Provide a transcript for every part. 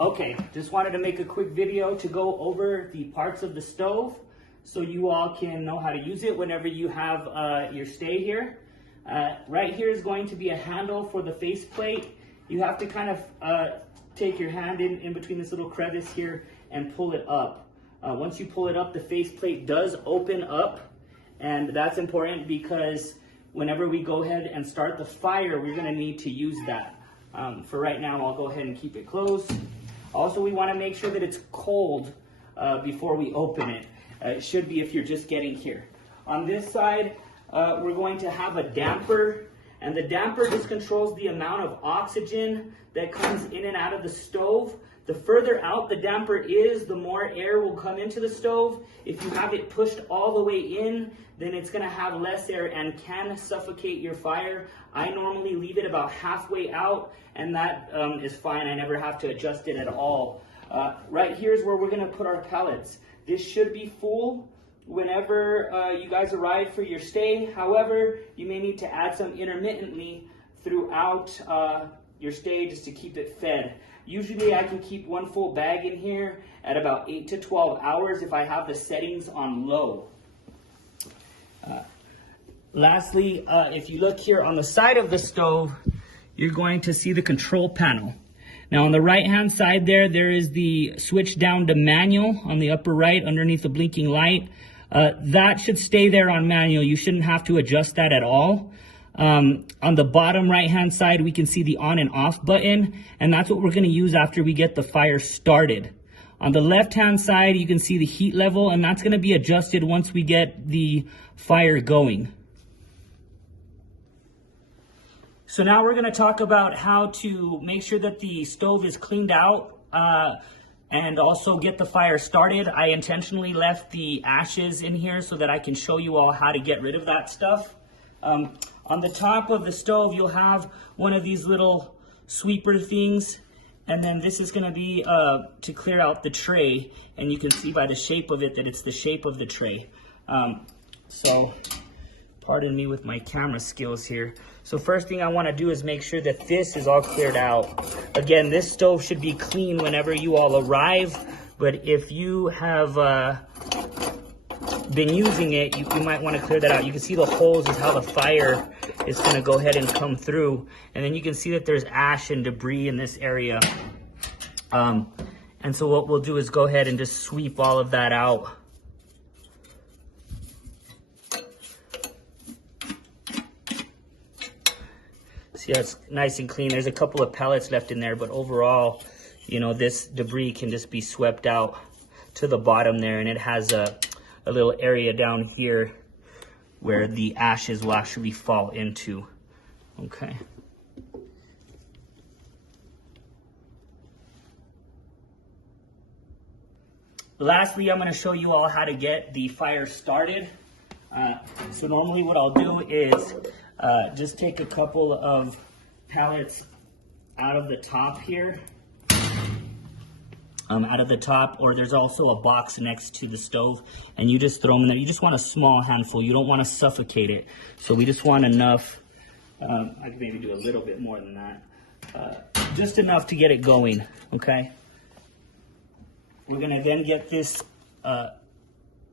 Okay, just wanted to make a quick video to go over the parts of the stove so you all can know how to use it whenever you have your stay here. Right here is going to be a handle for the faceplate. You have to kind of take your hand in between this little crevice here and pull it up. Once you pull it up, the faceplate does open up, and that's important because whenever we go ahead and start the fire, we're gonna need to use that. For right now, I'll go ahead and keep it closed. Also, we want to make sure that it's cold before we open it. It should be if you're just getting here. On this side, we're going to have a damper, and the damper just controls the amount of oxygen that comes in and out of the stove. The further out the damper is, the more air will come into the stove. If you have it pushed all the way in, then it's going to have less air and can suffocate your fire. I normally leave it about halfway out, and that is fine. I never have to adjust it at all. Right here is where we're going to put our pellets. This should be full whenever you guys arrive for your stay. However, you may need to add some intermittently throughout your stay just to keep it fed. Usually I can keep one full bag in here at about 8 to 12 hours if I have the settings on low. Lastly, if you look here on the side of the stove, you're going to see the control panel. Now on the right hand side there is the switch down to manual on the upper right underneath the blinking light. That should stay there on manual. You shouldn't have to adjust that at all. On the bottom right hand side, we can see the on and off button, and that's what we're going to use after we get the fire started. On the left hand side, you can see the heat level, and that's going to be adjusted once we get the fire going. So now we're going to talk about how to make sure that the stove is cleaned out and also get the fire started. I intentionally left the ashes in here so that I can show you all how to get rid of that stuff. On the top of the stove, you'll have one of these little sweeper things, and then this is going to be to clear out the tray, and you can see by the shape of it that it's the shape of the tray. So pardon me with my camera skills here. So first thing I want to do is make sure that this is all cleared out. Again, this stove should be clean whenever you all arrive, but if you have been using it, you might want to clear that out. You can see the holes is how the fire is going to go ahead and come through, and then you can see that there's ash and debris in this area. And so what we'll do is go ahead and just sweep all of that out. See how it's nice and clean. There's a couple of pellets left in there, but overall, you know, this debris can just be swept out to the bottom there, and it has a little area down here where the ashes will actually fall into. Okay. Lastly, I'm going to show you all how to get the fire started. So normally what I'll do is just take a couple of pellets out of the top here. Out of the top, or there's also a box next to the stove, and you just throw them in there. You just want a small handful. You don't want to suffocate it. So we just want enough. I could maybe do a little bit more than that. Just enough to get it going, okay? We're gonna then get this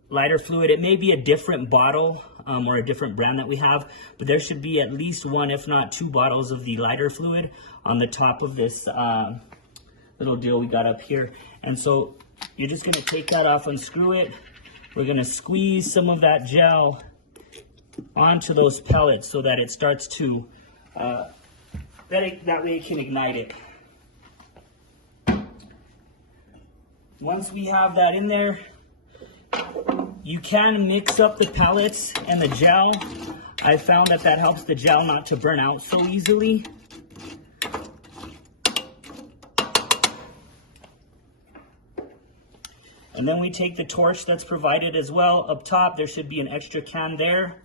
lighter fluid. It may be a different bottle or a different brand that we have, but there should be at least one, if not two bottles of the lighter fluid on the top of this little deal we got up here. And so you're just going to take that off, unscrew it. We're going to squeeze some of that gel onto those pellets so that it starts to that way it can ignite it. Once we have that in there, you can mix up the pellets and the gel. I found that helps the gel not to burn out so easily. And then we take the torch that's provided as well. Up top, there should be an extra can there.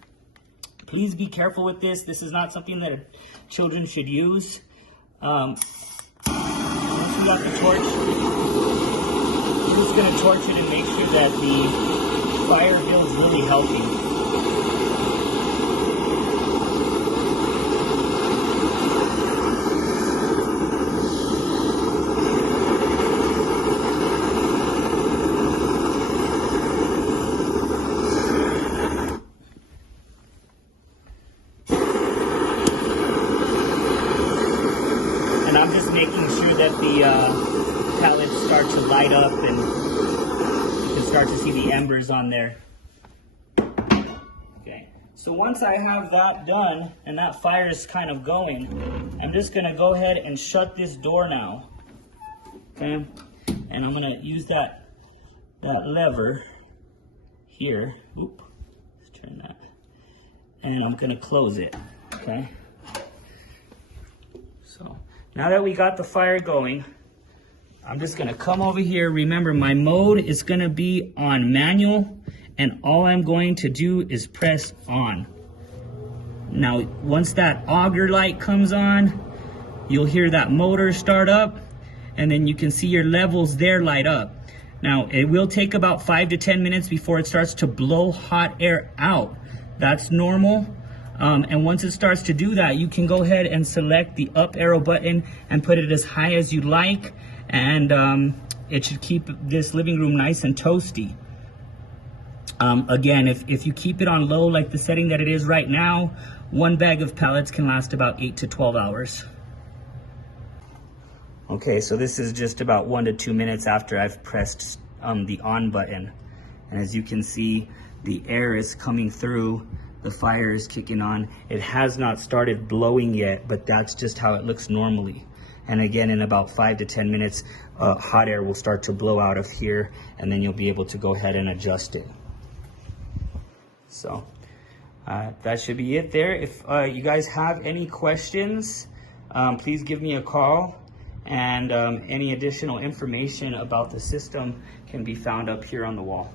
Please be careful with this. This is not something that children should use. Once we got the torch, we're just going to torch it and make sure that the fire feels really healthy. I'm just making sure that the pellets start to light up and you can start to see the embers on there. Okay, so once I have that done and that fire is kind of going, I'm just gonna go ahead and shut this door now. Okay, and I'm gonna use that lever here. Oop, let's turn that. And I'm gonna close it, okay? So now that we got the fire going, I'm just gonna come over here. Remember, my mode is gonna be on manual, and all I'm going to do is press on. Now, once that auger light comes on, you'll hear that motor start up, and then you can see your levels there light up. Now, it will take about 5 to 10 minutes before it starts to blow hot air out. That's normal. And once it starts to do that, you can go ahead and select the up arrow button and put it as high as you like. And it should keep this living room nice and toasty. Again, if you keep it on low, like the setting that it is right now, one bag of pellets can last about 8 to 12 hours. Okay, so this is just about 1 to 2 minutes after I've pressed the on button. And as you can see, the air is coming through, the fire is kicking on. It has not started blowing yet, but that's just how it looks normally. And again, in about 5 to 10 minutes, hot air will start to blow out of here, and then you'll be able to go ahead and adjust it. So that should be it there. If you guys have any questions, please give me a call, and any additional information about the system can be found up here on the wall.